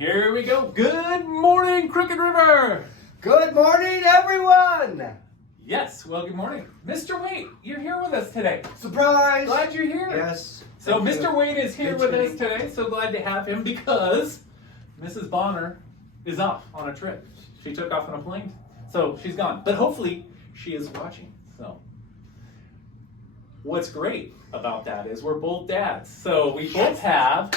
Here we go. Good morning, Crooked River. Good morning, everyone. Yes, well, good morning. Mr. Wade, you're here with us today. Surprise. Glad you're here. Yes. So thank Mr. you. Wade is here Good with to us meet- today. So glad to have him because Mrs. Bonner is off on a trip. She took off on a plane, so she's gone. But hopefully she is watching. So what's great about that is we're both dads. So we both have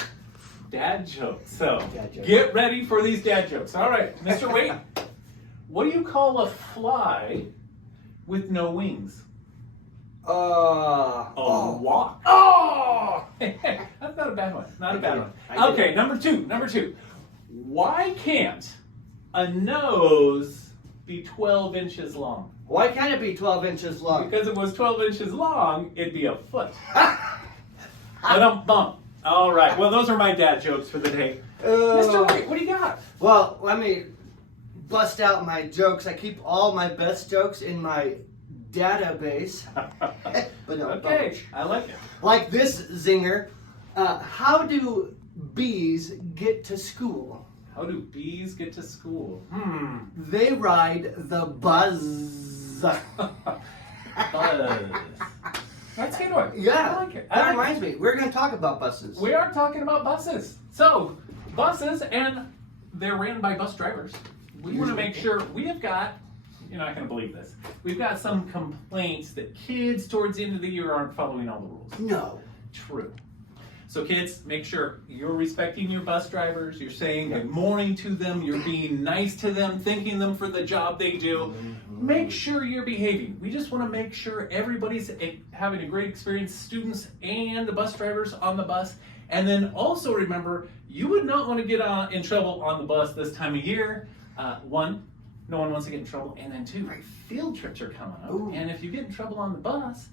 dad jokes. So Dad jokes. get ready for these dad jokes. All right, Mr. Wade, what do you call a fly with no wings? A walk. Oh. That's not a bad one. Not a I bad get one. it. I get Okay, it. number two. Why can't a nose be 12 inches long? Why can't it be 12 inches long? Because if it was 12 inches long, it'd be a foot. Ba-dum-bum. All right. Well, those are my dad jokes for the day. Mr. White, what do you got? Well, let me bust out my jokes. I keep all my best jokes in my database. But no, Okay, I like it. like this zinger. How do bees get to school? How do bees get to school? They ride the buzz. Buzz. That's a good one. Yeah, I like it. that I like reminds me. We're going to talk about buses. We are talking about buses. So, buses, and they're ran by bus drivers. We want to make sure we have got, you're not going to believe this, we've got some complaints that kids towards the end of the year aren't following all the rules. No. True. So kids, make sure you're respecting your bus drivers, you're saying good morning to them, you're being nice to them, thanking them for the job they do. Make sure you're behaving. We just want to make sure everybody's having a great experience, students and the bus drivers on the bus. And then also remember, you would not want to get in trouble on the bus this time of year. One, no one wants to get in trouble. And then two, field trips are coming up. Ooh. And if you get in trouble on the bus,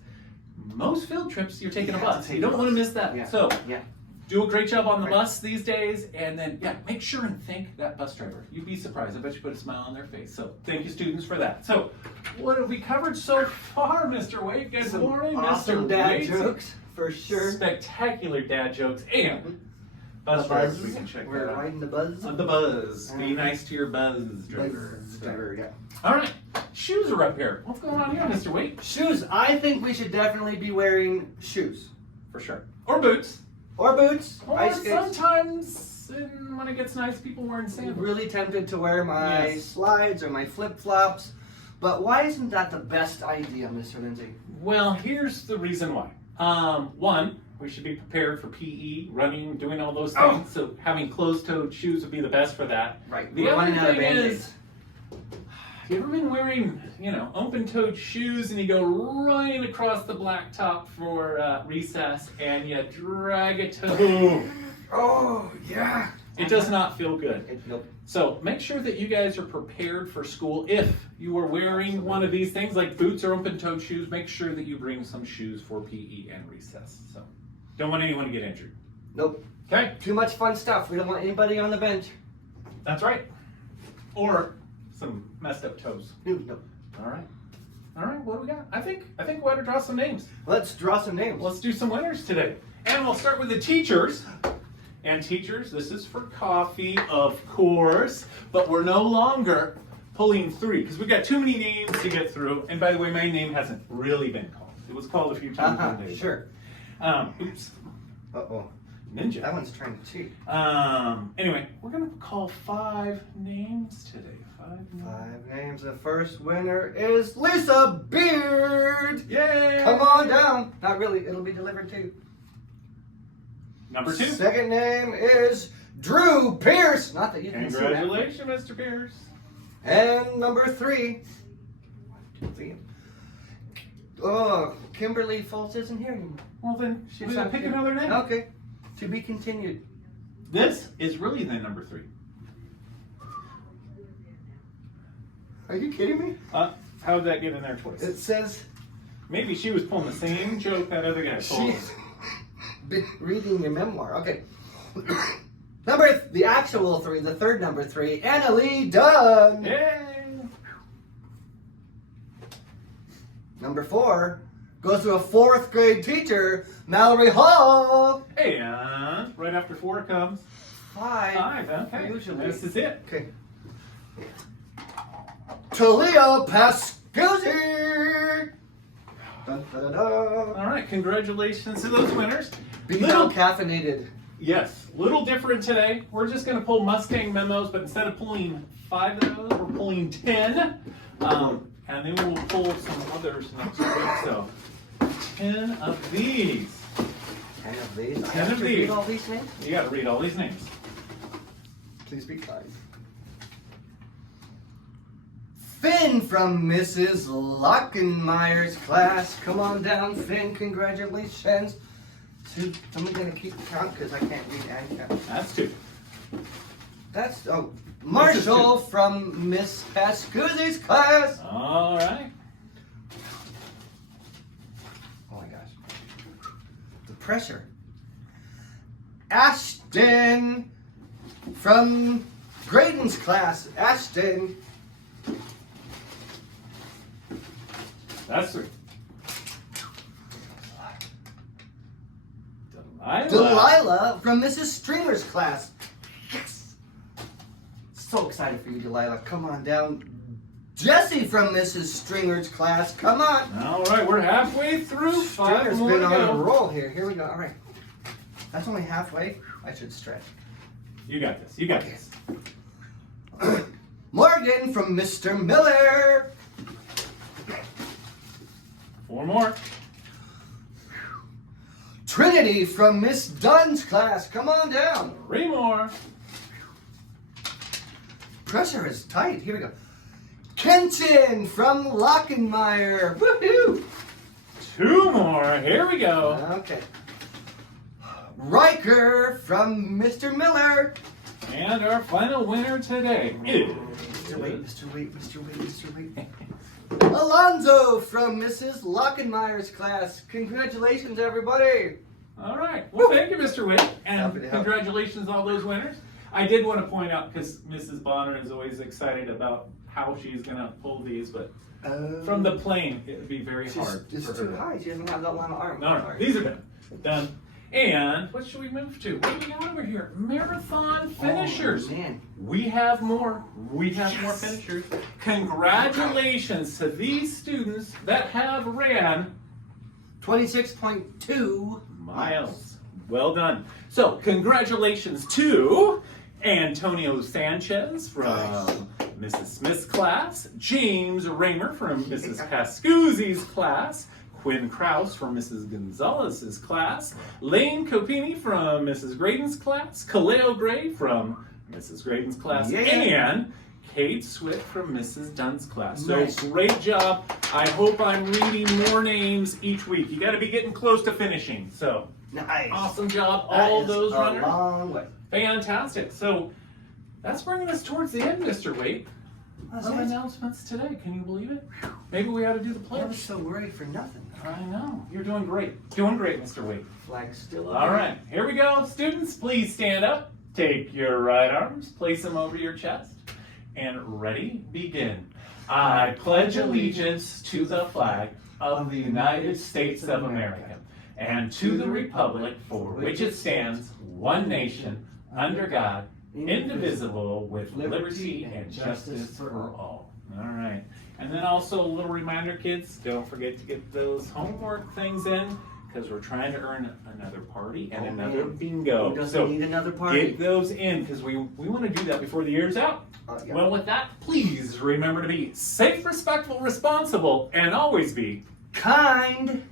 most field trips, you're taking a You have bus. to take You don't a want to bus. miss that. Yeah. So Yeah. do a great job on the Right. bus these days. And then, make sure and thank that bus driver. You'd be surprised. I bet you put a smile on their face. So thank you, students, for that. So what have we covered so far, Mr. Wade? Good Some morning, awesome Mr. dad Wade. jokes, for sure. Spectacular dad jokes and bus The drivers. buzz. We can check We're that out. riding the buzz. The buzz. Be Mhm. nice to your buzz driver. Buzz driver, yeah. All right. Shoes are up here. What's going on here, Mr. Wade? Shoes. I think we should definitely be wearing shoes. For sure. Or boots. Or boots. Or ice skates. sometimes, when it gets nice, people wearing I'm sandals. really tempted to wear my Yes. slides or my flip-flops. But why isn't that the best idea, Mr. Lindsay? Well, here's the reason why. One, we should be prepared for PE, running, doing all those Oh. things. So having closed-toed shoes would be the best for that. Right. The We're other running out of thing Band-Aids. is, have you ever been wearing, open-toed shoes and you go running across the blacktop for recess and you drag it to home? Oh, yeah. It does not feel good. Nope. So make sure that you guys are prepared for school. If you are wearing one of these things like boots or open-toed shoes, make sure that you bring some shoes for PE and recess. So don't want anyone to get injured. Nope. Okay, Too much fun stuff. We don't want anybody on the bench. that's right. Or some messed up toes. Nope. All right. All right, what do we got? I think we ought to draw some names. Let's draw some names. Let's do some winners today. And we'll start with the teachers. And teachers, this is for coffee, of course, but we're no longer pulling three because we've got too many names to get through. And by the way, my name hasn't really been called. It was called a few times one day. Sure. Oops. Uh-oh. Ninja. That one's trying to cheat. Anyway, we're going to call 5 names today. 5 names. 5 names. The first winner is Lisa Beard. Yay! Come on down. Not really. It'll be delivered to you. Number 2. Second name is Drew Pierce. Not that you can see that. Congratulations, Mr. Pierce. And number 3. Oh, Kimberly Fultz isn't here anymore. Well, then, She's we're going to not pick here. another name. Okay. To be continued. This is really then number 3. Are you kidding me? How did that get in there twice? It says Maybe she was pulling the same joke that other guy pulled. she's been reading your memoir. Okay. The actual 3, the third number 3, Anna Lee Dunn. Yay! Number 4 goes to a 4th grade teacher, Mallory Hall. And right after 4 comes 5. 5, okay. Usually. This is it. Okay. Talia Pascuzzi. Dun, da, da, da. All right, congratulations to those winners. Be now caffeinated. Yes, little different today. We're just going to pull Mustang memos, but instead of pulling 5 of those, we're pulling 10. And then we'll pull some others next week. So 10 of these. 10 of these. 10 I have of to these. read all these names? You got to read all these names. Please be kind. Finn from Mrs. Lockenmeyer's class. Come on down, Finn. Congratulations. I'm going to keep count because I can't read and count. That's 2. That's, Marshall from Miss Pascuzzi's class. All right. Oh my gosh. The pressure. Ashton from Graydon's class. Ashton. That's 3. Delilah from Mrs. Stringer's class. Yes. So excited for you, Delilah. Come on down. Jesse from Mrs. Stringer's class. Come on. All right, we're halfway through. 5 Stringer's more been to on a go. roll here. Here we go. All right. That's only halfway. I should stretch. You got this. You got this. Morgan from Mr. Miller. 4 more. Trinity from Miss Dunn's class. Come on down. 3 more. Pressure is tight. Here we go. Kenton from Lockenmeyer. Woohoo! 2 more. Here we go. Okay. Riker from Mr. Miller. And our final winner today is... Mr. Wait, Mr. Wait, Mr. Wait, Mr. Wait. Alonzo from Mrs. Lockenmeyer's class. Congratulations, everybody. All right. Well, thank you, Mr. Witt. And Happy to help. congratulations to all those winners. I did want to point out, because Mrs. Bonner is always excited about how she's going to pull these, but from the plane, it would be very hard. It's for too her. high. She doesn't have that long arm. No, these are done. Done. And what should we move to? What do we got over here? Marathon finishers. Oh, man. We have more. We have more finishers. Congratulations to these students that have ran 26.2 miles. Well done. So, congratulations to Antonio Sanchez from Mrs. Smith's class, James Raymer from Mrs. Pascuzzi's class, Quinn Krause from Mrs. Gonzalez's class, Lane Copini from Mrs. Graydon's class, Kaleo Gray from Mrs. Graydon's class, and Kate Swift from Mrs. Dunn's class. So Nice. great job. I hope I'm reading more names each week. You got to be getting close to finishing. So Nice. awesome job, That all is those a runners. long way. Fantastic. So that's bringing us towards the end, Mr. Wade. That's Of it. announcements today. Can you believe it? Maybe we ought to do the I was pledge. so worried for nothing. I know. You're doing great. Doing great, Mr. Wade. Flag still up. All right. Here we go. Students, please stand up. Take your right arms. Place them over your chest. And ready? Begin. I pledge allegiance to the flag of the United States of America and to the republic for which it stands, one nation, under God, indivisible, with liberty and justice for all. All right. And then also a little reminder, kids, don't forget to get those homework things in, because we're trying to earn another party and another bingo. Who doesn't So need another party? get those in, because we want to do that before the year's out. Yeah. Well, with that, please remember to be safe, respectful, responsible, and always be Kind.